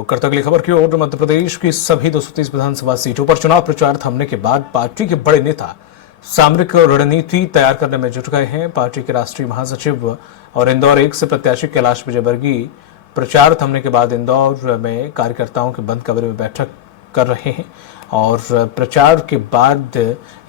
रुक करते अगली खबर की ओर। मध्य प्रदेश की सभी 230 विधानसभा सीटों पर चुनाव प्रचार थमने के बाद पार्टी के बड़े नेता सामरिक रणनीति तैयार करने में जुट गए हैं। पार्टी के राष्ट्रीय महासचिव और इंदौर 1 से प्रत्याशी कैलाश विजयवर्गीय प्रचार थमने के बाद इंदौर में कार्यकर्ताओं के बंद कमरे में बैठक कर रहे हैं और प्रचार के बाद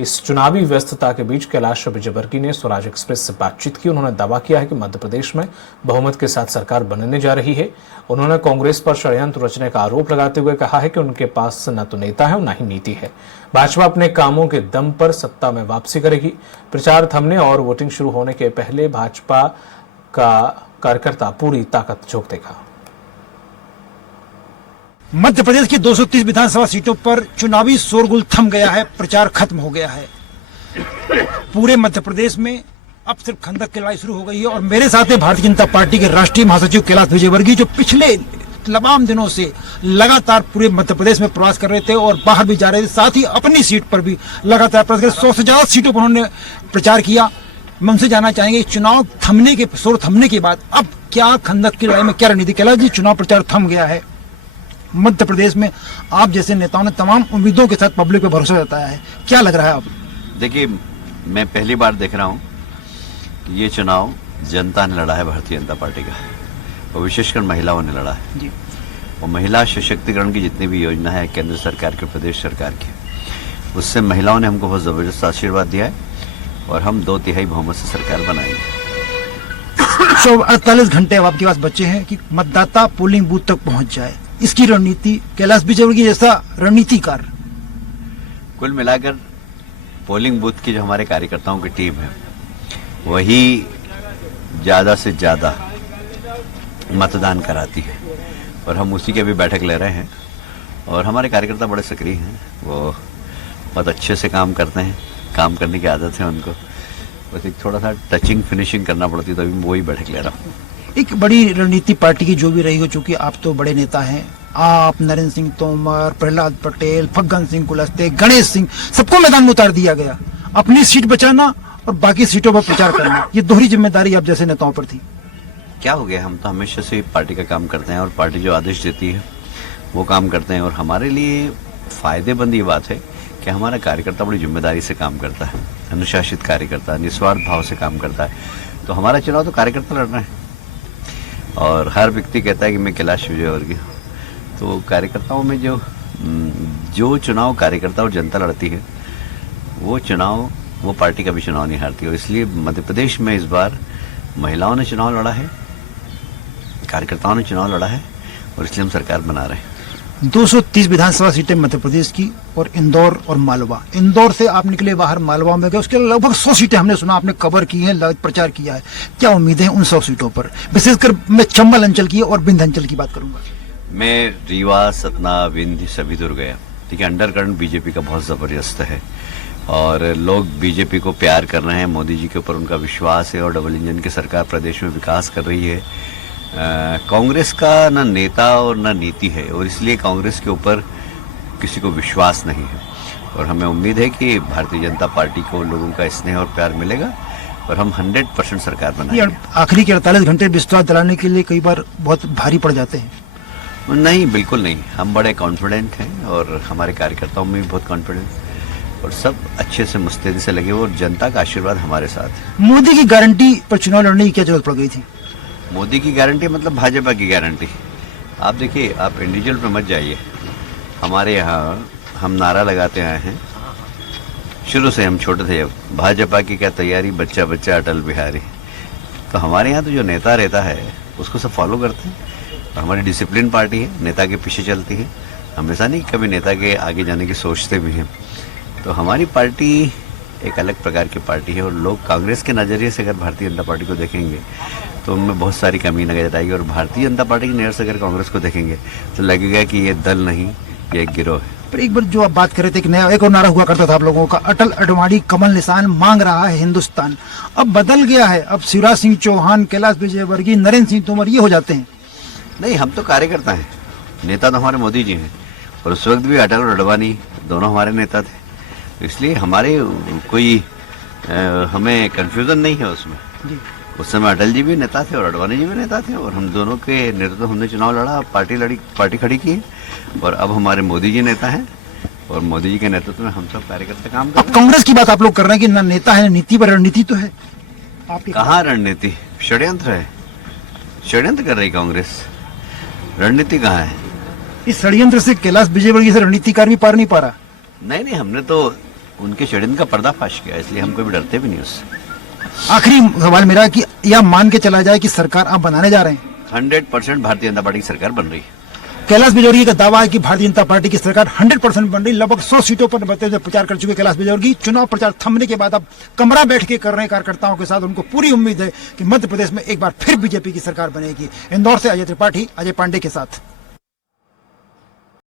इस चुनावी व्यस्तता के बीच कैलाश विजयवर्गीय ने स्वराज एक्सप्रेस से बातचीत की। उन्होंने दावा किया है कि मध्य प्रदेश में बहुमत के साथ सरकार बनने जा रही है। उन्होंने कांग्रेस पर षड्यंत्र रचने का आरोप लगाते हुए कहा है कि उनके पास न तो नेता है और न ही नीति है। भाजपा अपने कामों के दम पर सत्ता में वापसी करेगी। प्रचार थमने और वोटिंग शुरू होने के पहले भाजपा का कार्यकर्ता पूरी ताकत झोंक देगा। मध्य प्रदेश की 230 विधानसभा सीटों पर चुनावी शोरगुल थम गया है, प्रचार खत्म हो गया है। पूरे मध्य प्रदेश में अब सिर्फ खंदक की लड़ाई शुरू हो गई है और मेरे साथ है भारतीय जनता पार्टी के राष्ट्रीय महासचिव कैलाश विजयवर्गीय, जो पिछले तमाम दिनों से लगातार पूरे मध्य प्रदेश में प्रवास कर रहे थे और बाहर भी जा रहे थे, साथ ही अपनी सीट पर भी लगातार प्रवास कर 100 से ज्यादा सीटों पर उन्होंने प्रचार किया। मैं उनसे जानना चाहेंगे चुनाव थमने के शोर थमने के बाद अब क्या खंदक की लड़ाई में क्या रणनीति। कैलाश जी, चुनाव प्रचार थम गया है मध्य प्रदेश में, आप जैसे नेताओं ने तमाम उम्मीदों के साथ पब्लिक पे भरोसा जताया है, क्या लग रहा है अब? देखिए, मैं पहली बार देख रहा हूं कि ये चुनाव जनता ने लड़ा है, भारतीय जनता पार्टी का, और विशेषकर महिलाओं ने लड़ा है जी। और महिला सशक्तिकरण की जितनी भी योजना है केंद्र सरकार के, प्रदेश सरकार की, उससे महिलाओं ने हमको बहुत जबरदस्त आशीर्वाद दिया है और हम 2/3 बहुमत से सरकार बनाएंगे। 148 घंटे अब आपके पास बचे हैं कि मतदाता पोलिंग बूथ तक पहुंच जाए, इसकी रणनीति कैलाश विजयवर्गीय जैसा रणनीतिकार। कुल मिलाकर पोलिंग बूथ की जो हमारे कार्यकर्ताओं की टीम है वही ज्यादा से ज्यादा मतदान कराती है और हम उसी की भी बैठक ले रहे हैं। और हमारे कार्यकर्ता बड़े सक्रिय हैं, वो बहुत अच्छे से काम करते हैं, काम करने की आदत है उनको, बस एक थोड़ा सा टचिंग फिनिशिंग करना पड़ती है, तो अभी मैं वही बैठक ले रहा हूँ। एक बड़ी रणनीति पार्टी की जो भी रही हो, चूंकि आप तो बड़े नेता हैं, आप, नरेंद्र सिंह तोमर, प्रहलाद पटेल, फग्गन सिंह कुलस्ते, गणेश सिंह, सबको मैदान में उतार दिया गया। अपनी सीट बचाना और बाकी सीटों पर प्रचार करना, ये दोहरी जिम्मेदारी आप जैसे नेताओं पर थी। क्या हो गया, हम तो हमेशा से पार्टी का काम करते हैं और पार्टी जो आदेश देती है वो काम करते हैं। और हमारे लिए फायदेमंद ये बात है कि हमारा कार्यकर्ता बड़ी जिम्मेदारी से काम करता है, अनुशासित कार्यकर्ता, निस्वार्थ भाव से काम करता है। तो हमारा चुनाव तो कार्यकर्ता लड़ रहे हैं और हर व्यक्ति कहता है कि मैं कैलाश विजयवर्गीय हूँ। तो कार्यकर्ताओं में जो चुनाव कार्यकर्ता और जनता लड़ती है वो चुनाव, वो पार्टी का भी चुनाव नहीं हारती। और इसलिए मध्य प्रदेश में इस बार महिलाओं ने चुनाव लड़ा है, कार्यकर्ताओं ने चुनाव लड़ा है और इसलिए हम सरकार बना रहे हैं। 230 विधानसभा सीटें मध्य प्रदेश की और इंदौर और मालवा। इंदौर से आप निकले बाहर, मालवा में गए, उसके लगभग 100 सीटें हमने सुना आपने कवर की हैं, प्रचार किया है। क्या उम्मीदें हैं उन 100 सीटों पर? विशेषकर मैं चंबल अंचल की और विंध्य अंचल की बात करूंगा। मैं रीवा, सतना, विंध्य सभी दूर गया। ठीक है, अंडरकरंट बीजेपी का बहुत जबरदस्त है और लोग बीजेपी को प्यार कर रहे हैं, मोदी जी के ऊपर उनका विश्वास है और डबल इंजन की सरकार प्रदेश में विकास कर रही है। कांग्रेस का न नेता और न नीति है और इसलिए कांग्रेस के ऊपर किसी को विश्वास नहीं है और हमें उम्मीद है कि भारतीय जनता पार्टी को लोगों का स्नेह और प्यार मिलेगा और हम 100% सरकार बनाएंगे। आखिरी के 48 घंटे विश्वास दिलाने के लिए कई बार बहुत भारी पड़ जाते हैं। नहीं, बिल्कुल नहीं, हम बड़े कॉन्फिडेंट हैं और हमारे कार्यकर्ताओं में भी बहुत कॉन्फिडेंस और सब अच्छे से मुस्तैदी से लगे हुए और जनता का आशीर्वाद हमारे साथ है। मोदी की गारंटी पर चुनाव लड़ने की क्या जरूरत पड़ गई थी? मोदी की गारंटी मतलब भाजपा की गारंटी। आप देखिए, आप इंडिविजुअल पे मत जाइए। हमारे यहाँ हम नारा लगाते आए हैं शुरू से, हम छोटे थे जब, भाजपा की क्या तैयारी, बच्चा बच्चा अटल बिहारी। तो हमारे यहाँ तो जो नेता रहता है उसको सब फॉलो करते हैं। तो हमारी डिसिप्लिन पार्टी है, नेता के पीछे चलती है, हमेशा नहीं कभी नेता के आगे जाने की सोचते भी हैं। तो हमारी पार्टी एक अलग प्रकार की पार्टी है और लोग कांग्रेस के नज़रिए से अगर भारतीय जनता पार्टी को देखेंगे तो उनमें बहुत सारी कमी नजर आएगी और भारतीय जनता पार्टी की नज़र से अगर कांग्रेस को देखेंगे तो लगेगा कि ये दल नहीं, ये एक गिरोह है। पर एक बार जो आप बात कर रहे थे कि नया एक और नारा हुआ करता था आप लोगों का, अटल अडवाणी कमल निशान मांग रहा है हिंदुस्तान, अब बदल गया है। अब शिवराज सिंह चौहान, कैलाश विजयवर्गीय, नरेंद्र सिंह तोमर ये हो जाते हैं। नहीं, हम तो कार्यकर्ता हैं, नेता तो हमारे मोदी जी हैं और उस वक्त भी अटल और अडवाणी दोनों हमारे नेता थे, इसलिए हमारे कोई हमें कंफ्यूजन नहीं है उसमें। उस समय अटल जी भी नेता थे और अडवाणी जी भी नेता थे, और हम दोनों के नेतृत्व हमने चुनाव लड़ा, पार्टी खड़ी की, और अब हमारे मोदी जी नेता हैं, और मोदी जी के नेतृत्व में हम सब कार्यकर्ता काम कर अब रहे हैं। कांग्रेस की बात आप लोग कर रहे हैं कि ना नेता है ना नीति, पर रणनीति तो है आपकी। कहाँ रणनीति, षड्यंत्र है, षड्यंत्र कर रही कांग्रेस, रणनीति कहाँ है? इस षड्यंत्र से कैलाश विजयवर्गीय से रणनीतिकार भी पार नहीं पा रहा। नहीं, हमने तो उनके षड्यंत्र का पर्दाफाश किया, इसलिए हम कभी डरते भी नहीं उससे। आखिरी सवाल मेरा कि यह मान के चला जाए कि सरकार आप बनाने जा रहे हैं, 100% भारतीय जनता पार्टी की सरकार बन रही है। कैलाश विजयवर्गीय का दावा है कि भारतीय जनता पार्टी की सरकार 100% बन रही, लगभग 100 सीटों पर बढ़ते हुए प्रचार कर चुके कैलाश विजयवर्गीय। चुनाव प्रचार थमने के बाद अब कमरा बैठ के कर रहे हैं कार्यकर्ताओं के साथ। उनको पूरी उम्मीद है कि मध्य प्रदेश में एक बार फिर बीजेपी की सरकार बनेगी। इंदौर से अजय त्रिपाठी, अजय पांडे के साथ।